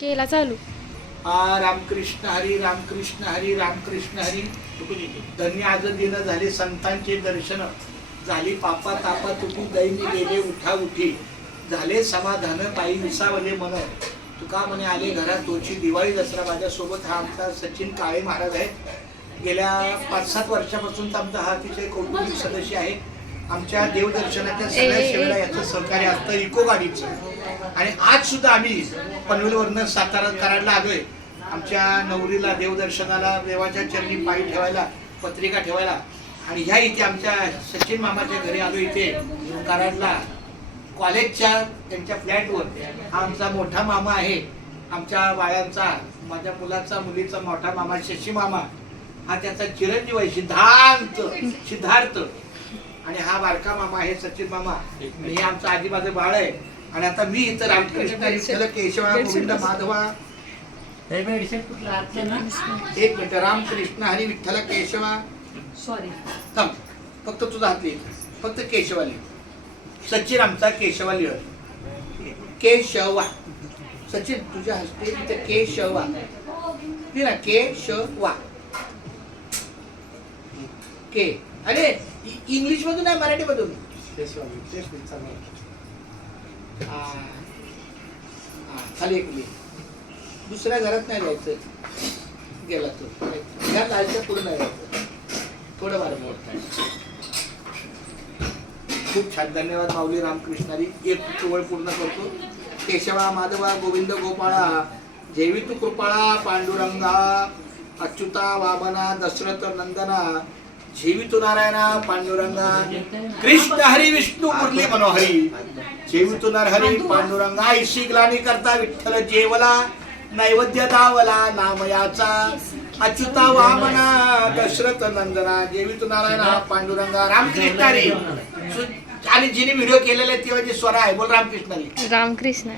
केला चालू. रामकृष्ण हरी रामकृष्ण हरी रामकृष्ण हरी. धन्य आज दिन झाले संतांचे दर्शन झाली पापा तापा तुटी दैनी गेले उठा उठी झाले समाधान पायी विसावले मन तुका म्हणे आले घरात तोची दिवाळी दसरा. माझ्यासोबत हा आमचा सचिन काळे महाराज आहे. गेल्या 5-7 वर्षापासून आमचा हा अतिशय कौटुंबिक सदस्य आहे. आमच्या देवदर्शनाच्या सगळ्या सेवेला याचं सहकार्य असतं इको गाडीचं. आणि आज सुद्धा आम्ही पनवेलवरनं सातारा कराडला आलोय आमच्या नवरीला देवदर्शनाला देवाच्या चरणी पायी ठेवायला पत्रिका ठेवायला. आणि ह्या इथे आमच्या सचिन मामाच्या घरी आलो इथे कराडला कॉलेजच्या त्यांच्या फ्लॅटवर. हा आमचा मोठा मामा आहे आमच्या बाळांचा माझ्या मुलाचा मुलीचा मोठा मामा शशी मामा. हा त्याचा चिरंजीव आहे सिद्धार्थ. आणि हा बारका मामा आहे सचिन मामा. हे आमचा आजीबाजू बाळ आहे. आणि आता मी इथं रामकृष्ण विठ्ठल केशवा गोविंद माधवा एक मिनिट रामकृष्ण हरी विठ्ठल केशवा सॉरी थांब फक्त तुझा हात लिह फक्त केशवाली. सचिन आमचा केशवाली केशवा. सचिन तुझ्या हस्ते तिथे केशवा ना केशवा के. अरे इंग्लिश मधून नाही मराठी मधून. खाली एक दुसऱ्या घरात नाही जायचं. गेला तो घरात आजच्या पुढे नाही जायचं. थोडं बार खूप छान. धन्यवाद माऊली रामकृष्णारी. एक चवळ पूर्ण करतो. केशवा माधवा गोविंद गोपाळा जेवी तू कृपाळा पांडुरंगा अच्युता वामना दशरथ नंदना जेवितु नारायणा पांडुरंगा कृष्ण हरी विष्णू मुरली मनोहरी जेवितु नरहरी पांडुरंगा. ऐशी ग्लानी करता विठ्ठल जेवला नैवेद्य दावला नामयाचा अच्युता वामना दशरथ नंदना जेवितु नारायणा पांडुरंगा रामकृष्ण हरी. आणि जिने व्हिडिओ केलेले ते म्हणजे स्वरा आहे. बोल रामकृष्ण हरी. रामकृष्ण.